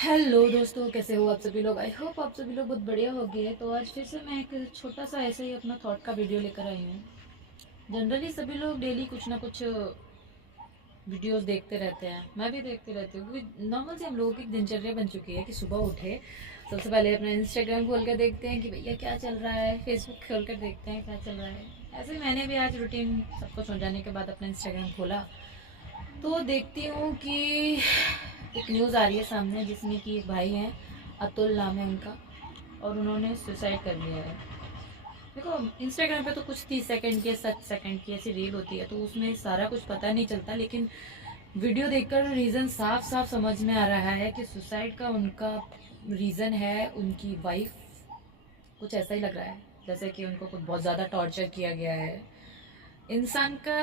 Hello दोस्तों, कैसे हो आप सभी लोग। आई होप आप सभी लोग बहुत बढ़िया हो गए। तो आज फिर से मैं एक छोटा सा ऐसे ही अपना थॉट का वीडियो लेकर आई हूँ। जनरली सभी लोग डेली कुछ ना कुछ वीडियोस देखते रहते हैं, मैं भी देखती रहती हूँ, क्योंकि नॉर्मल से हम लोगों की दिनचर्या बन चुकी है कि सुबह उठे सबसे पहले अपना इंस्टाग्राम खोल कर देखते हैं कि भैया क्या चल रहा है, फेसबुक खोल कर देखते हैं क्या चल रहा है। ऐसे ही मैंने भी आज रूटीन सबको सो जाने के बाद अपना इंस्टाग्राम खोला तो देखती हूँ कि एक न्यूज़ आ रही है सामने, जिसमें कि एक भाई हैं, अतुल नाम है उनका, और उन्होंने सुसाइड कर लिया है। देखो, इंस्टाग्राम पे तो कुछ 30 सेकंड की 60 सेकंड की ऐसी रील होती है, तो उसमें सारा कुछ पता नहीं चलता, लेकिन वीडियो देखकर रीज़न साफ साफ समझ में आ रहा है कि सुसाइड का उनका रीज़न है उनकी वाइफ। कुछ ऐसा ही लग रहा है, जैसे कि उनको कुछ बहुत ज़्यादा टॉर्चर किया गया है। इंसान का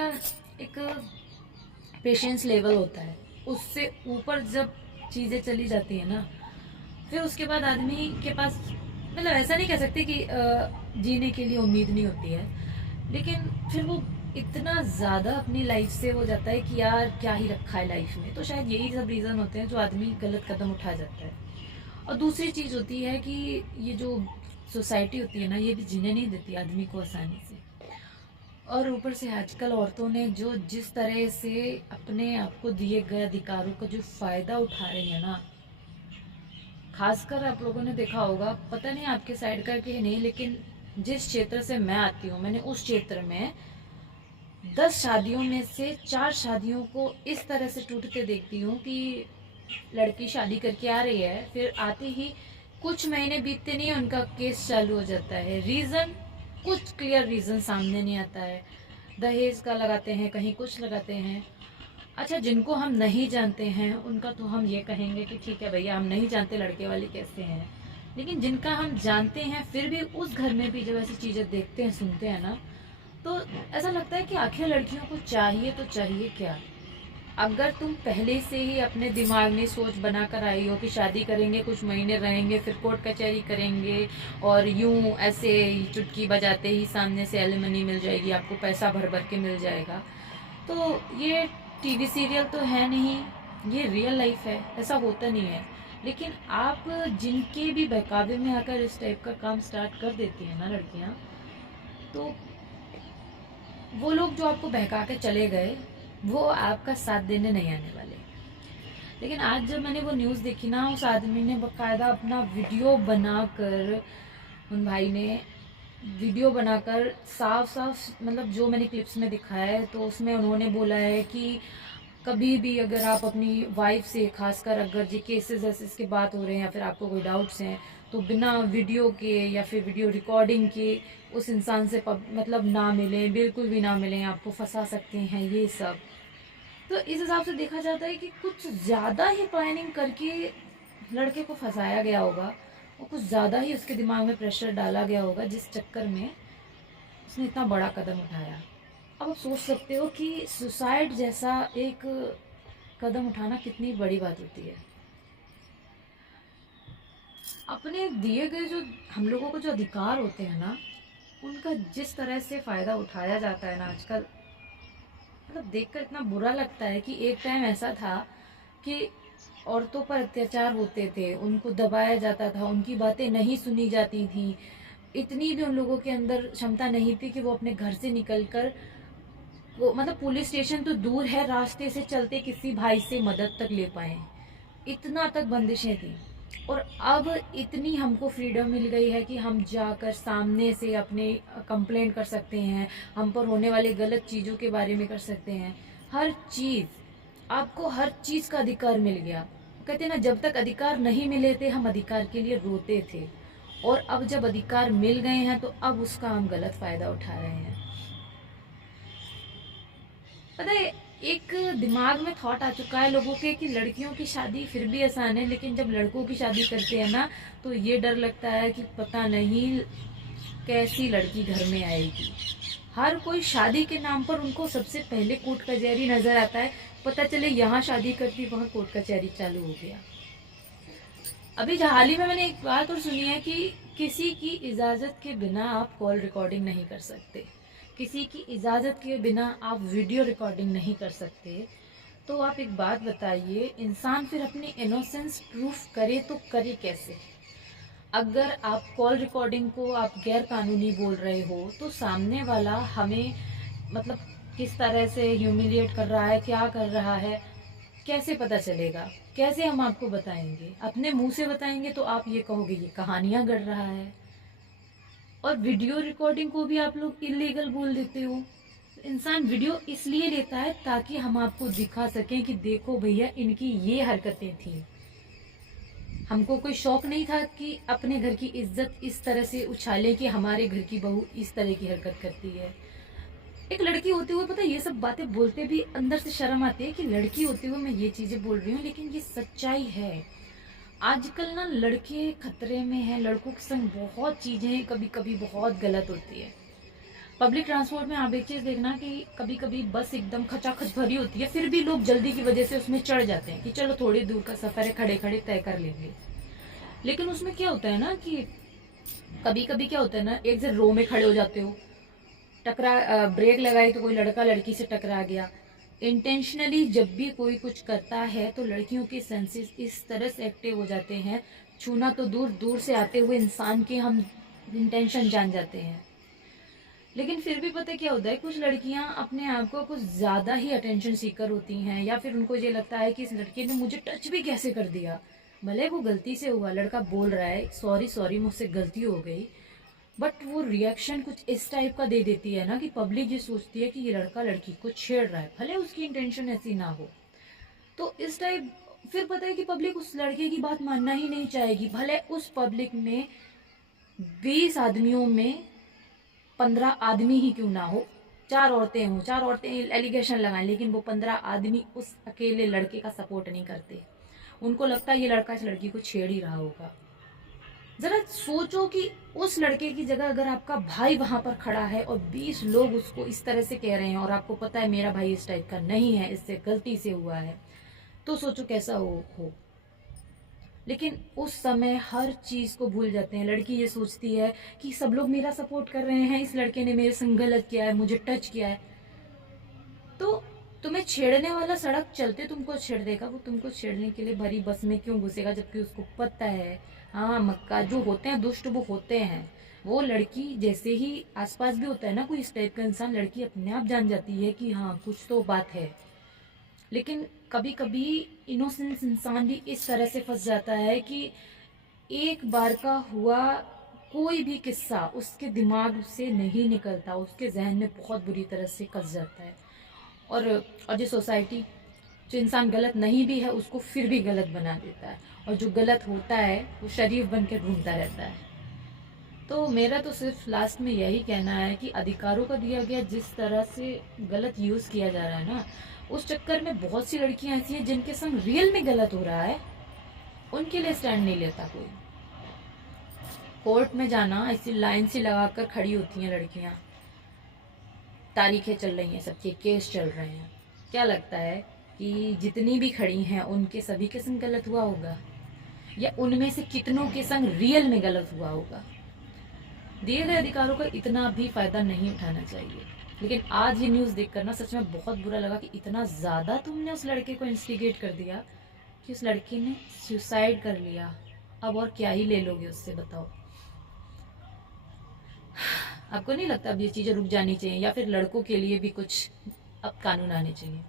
एक पेशेंस लेवल होता है, उससे ऊपर जब चीज़ें चली जाती है ना, फिर उसके बाद आदमी के पास, मतलब ऐसा नहीं कह सकते कि जीने के लिए उम्मीद नहीं होती है, लेकिन फिर वो इतना ज़्यादा अपनी लाइफ से हो जाता है कि यार क्या ही रखा है लाइफ में। तो शायद यही सब रीज़न होते हैं जो आदमी गलत कदम उठा जाता है। और दूसरी चीज़ होती है कि ये जो सोसाइटी होती है ना, ये भी जीने नहीं देती आदमी को आसानी से। और ऊपर से आजकल औरतों ने जो जिस तरह से अपने आप को दिए गए अधिकारों का जो फायदा उठा रही है ना, खासकर आप लोगों ने देखा होगा, पता नहीं आपके साइड का कि नहीं, लेकिन जिस क्षेत्र से मैं आती हूँ, मैंने उस क्षेत्र में 10 शादियों में से 4 शादियों को इस तरह से टूटते देखती हूँ कि लड़की शादी करके आ रही है, फिर आते ही कुछ महीने बीतते नहीं उनका केस चालू हो जाता है। रीजन, कुछ क्लियर रीजन सामने नहीं आता है। दहेज का लगाते हैं, कहीं कुछ लगाते हैं। अच्छा, जिनको हम नहीं जानते हैं उनका तो हम ये कहेंगे कि ठीक है भैया, हम नहीं जानते लड़के वाले कैसे हैं, लेकिन जिनका हम जानते हैं फिर भी उस घर में भी जब ऐसी चीजें देखते हैं, सुनते हैं ना, तो ऐसा लगता है कि आखिर लड़कियों को चाहिए तो चाहिए क्या। अगर तुम पहले से ही अपने दिमाग में सोच बना कर आई हो कि शादी करेंगे, कुछ महीने रहेंगे, फिर कोर्ट कचहरी करेंगे, और यूं ऐसे चुटकी बजाते ही सामने से एलिमनी मिल जाएगी, आपको पैसा भर भर के मिल जाएगा, तो ये टीवी सीरियल तो है नहीं, ये रियल लाइफ है, ऐसा होता नहीं है। लेकिन आप जिनके भी बहकावे में आकर इस टाइप का काम स्टार्ट कर देती है ना लड़कियां, तो वो लोग जो आपको बहका के चले गए, वो आपका साथ देने नहीं आने वाले। लेकिन आज जब मैंने वो न्यूज़ देखी ना, उस आदमी ने बकायदा अपना वीडियो बनाकर, उन भाई ने वीडियो बनाकर साफ साफ, मतलब जो मैंने क्लिप्स में दिखाया है, तो उसमें उन्होंने बोला है कि कभी भी अगर आप अपनी वाइफ से, खासकर अगर जी केसेस ऐसे की बात हो रहे हैं या फिर आपको कोई डाउट्स हैं, तो बिना वीडियो के या फिर वीडियो रिकॉर्डिंग के उस इंसान से मतलब ना मिलें, बिल्कुल भी ना मिलें, आपको फंसा सकते हैं ये सब। तो इस हिसाब से देखा जाता है कि कुछ ज़्यादा ही प्लानिंग करके लड़के को फंसाया गया होगा, और कुछ ज़्यादा ही उसके दिमाग में प्रेशर डाला गया होगा, जिस चक्कर में उसने इतना बड़ा कदम उठाया। अब आप सोच सकते हो कि सुसाइड जैसा एक कदम उठाना कितनी बड़ी बात होती है। अपने दिए गए जो हम लोगों को जो अधिकार होते हैं ना, उनका जिस तरह से फ़ायदा उठाया जाता है ना आजकल, मतलब देखकर इतना बुरा लगता है कि एक टाइम ऐसा था कि औरतों पर अत्याचार होते थे, उनको दबाया जाता था, उनकी बातें नहीं सुनी जाती थी। इतनी भी उन लोगों के अंदर क्षमता नहीं थी कि वो अपने घर से निकलकर, वो मतलब पुलिस स्टेशन तो दूर है, रास्ते से चलते किसी भाई से मदद तक ले पाए, इतना तक बंदिशें थी। और अब इतनी हमको फ्रीडम मिल गई है कि हम जाकर सामने से अपने कंप्लेंट कर सकते हैं, हम पर होने वाले गलत चीज़ों के बारे में कर सकते हैं। हर चीज़, आपको हर चीज़ का अधिकार मिल गया। कहते हैं ना, जब तक अधिकार नहीं मिले थे हम अधिकार के लिए रोते थे, और अब जब अधिकार मिल गए हैं तो अब उसका हम गलत फ़ायदा उठा रहे हैं। पता है, एक दिमाग में थॉट आ चुका है लोगों के कि लड़कियों की शादी फिर भी आसान है, लेकिन जब लड़कों की शादी करते हैं ना, तो ये डर लगता है कि पता नहीं कैसी लड़की घर में आएगी। हर कोई शादी के नाम पर उनको सबसे पहले कोर्ट कचहरी नजर आता है, पता चले यहाँ शादी करती वहाँ कोर्ट कचहरी चालू हो गया। अभी हाल ही में मैंने एक बात और सुनी है कि किसी की इजाजत के बिना आप कॉल रिकॉर्डिंग नहीं कर सकते, किसी की इजाजत के बिना आप वीडियो रिकॉर्डिंग नहीं कर सकते। तो आप एक बात बताइए, इंसान फिर अपनी इनोसेंस प्रूफ करे तो करे कैसे? अगर आप कॉल रिकॉर्डिंग को आप गैर कानूनी बोल रहे हो तो सामने वाला हमें मतलब किस तरह से ह्यूमिलिएट कर रहा है, क्या कर रहा है, कैसे पता चलेगा? कैसे हम आपको बताएंगे? अपने मुंह से बताएंगे तो आप ये कहोगे ये कहानियां गढ़ रहा है। और वीडियो रिकॉर्डिंग को भी आप लोग इलीगल बोल देते हो। इंसान वीडियो इसलिए लेता है ताकि हम आपको दिखा सकें कि देखो भैया इनकी ये हरकतें थी। हमको कोई शौक नहीं था कि अपने घर की इज्जत इस तरह से उछाले कि हमारे घर की बहू इस तरह की हरकत करती है। एक लड़की होते हुए पता है ये सब बातें बोलते भी अंदर से शर्म आती है कि लड़की होते हुए मैं ये चीजें बोल रही हूँ, लेकिन ये सच्चाई है। आजकल ना लड़के खतरे में हैं, लड़कों के संग बहुत चीजें कभी कभी बहुत गलत होती है। पब्लिक ट्रांसपोर्ट में आप एक चीज देखना कि कभी कभी बस एकदम खचाखच भरी होती है, फिर भी लोग जल्दी की वजह से उसमें चढ़ जाते हैं कि चलो थोड़ी दूर का सफर है, खड़े खड़े तय कर लेंगे। लेकिन उसमें क्या होता है ना कि कभी कभी क्या होता है ना, एक से रो में खड़े हो जाते हो, ब्रेक लगाई तो कोई लड़का लड़की से टकरा गया। इंटेंशनली जब भी कोई कुछ करता है तो लड़कियों के सेंसेस इस तरह से एक्टिव हो जाते हैं, छूना तो दूर दूर से आते हुए इंसान के हम इंटेंशन जान जाते हैं। लेकिन फिर भी पता क्या होता है, कुछ लड़कियां अपने आप को कुछ ज्यादा ही अटेंशन सीकर होती हैं, या फिर उनको ये लगता है कि इस लड़के ने मुझे टच भी कैसे कर दिया। भले वो गलती से हुआ, लड़का बोल रहा है सॉरी सॉरी मुझसे गलती हो गई, बट वो रिएक्शन कुछ इस टाइप का दे देती है ना कि पब्लिक ये सोचती है कि ये लड़का लड़की को छेड़ रहा है, भले उसकी इंटेंशन ऐसी ना हो। तो इस टाइप फिर पता है कि पब्लिक उस लड़के की बात मानना ही नहीं चाहेगी, भले उस पब्लिक में 20 आदमियों में 15 आदमी ही क्यों ना हो, 4 औरतें हों, 4 औरतें एलिगेशन लगाएं, लेकिन वो 15 आदमी उस अकेले लड़के का सपोर्ट नहीं करते। उनको लगता है ये लड़का इस लड़की को छेड़ ही रहा होगा। जरा सोचो कि उस लड़के की जगह अगर आपका भाई वहां पर खड़ा है और 20 लोग उसको इस तरह से कह रहे हैं और आपको पता है मेरा भाई इस टाइप का नहीं है, इससे गलती से हुआ है, तो सोचो कैसा हो। लेकिन उस समय हर चीज को भूल जाते हैं। लड़की ये सोचती है कि सब लोग मेरा सपोर्ट कर रहे हैं, इस लड़के ने मेरे संग गलत किया है, मुझे टच किया है, तो तुम्हें छेड़ने वाला सड़क चलते तुमको छेड़ देगा, वो तुमको छेड़ने के लिए भरी बस में क्यों घुसेगा, जबकि उसको पता है हाँ मक्का जो होते हैं दुष्ट वो होते हैं। वो लड़की जैसे ही आसपास भी होता है ना कोई इस टाइप का इंसान, लड़की अपने आप जान जाती है कि हाँ कुछ तो बात है। लेकिन कभी कभी इनोसेंस इंसान भी इस तरह से फंस जाता है कि एक बार का हुआ कोई भी किस्सा उसके दिमाग से नहीं निकलता, उसके जहन में बहुत बुरी तरह से कस जाता है। और जो सोसाइटी, जो इंसान गलत नहीं भी है उसको फिर भी गलत बना देता है, और जो गलत होता है वो शरीफ बन के घूमता रहता है। तो मेरा तो सिर्फ लास्ट में यही कहना है कि अधिकारों का दिया गया जिस तरह से गलत यूज किया जा रहा है ना, उस चक्कर में बहुत सी लड़कियां ऐसी हैं जिनके संग रियल में गलत हो रहा है, उनके लिए स्टैंड नहीं लेता कोई। कोर्ट में जाना ऐसी लाइन सी लगाकर खड़ी होती हैं लड़कियां, तारीखें चल रही हैं, सबके केस चल रहे हैं, क्या लगता है कि जितनी भी खड़ी हैं उनके सभी के संग गलत हुआ होगा, या उनमें से कितनों के संग रियल में गलत हुआ होगा? दिए गए अधिकारों का इतना भी फायदा नहीं उठाना चाहिए। लेकिन आज ये न्यूज़ देखकर ना सच में बहुत बुरा लगा कि इतना ज़्यादा तुमने उस लड़के को इंस्टिगेट कर दिया कि उस लड़के ने सुसाइड कर लिया। अब और क्या ही ले लोगे उससे, बताओ। आपको नहीं लगता अब ये चीज़ें रुक जानी चाहिए, या फिर लड़कों के लिए भी कुछ अब कानून आने चाहिए?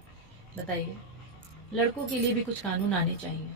बताइए, लड़कों के लिए भी कुछ कानून आने चाहिए।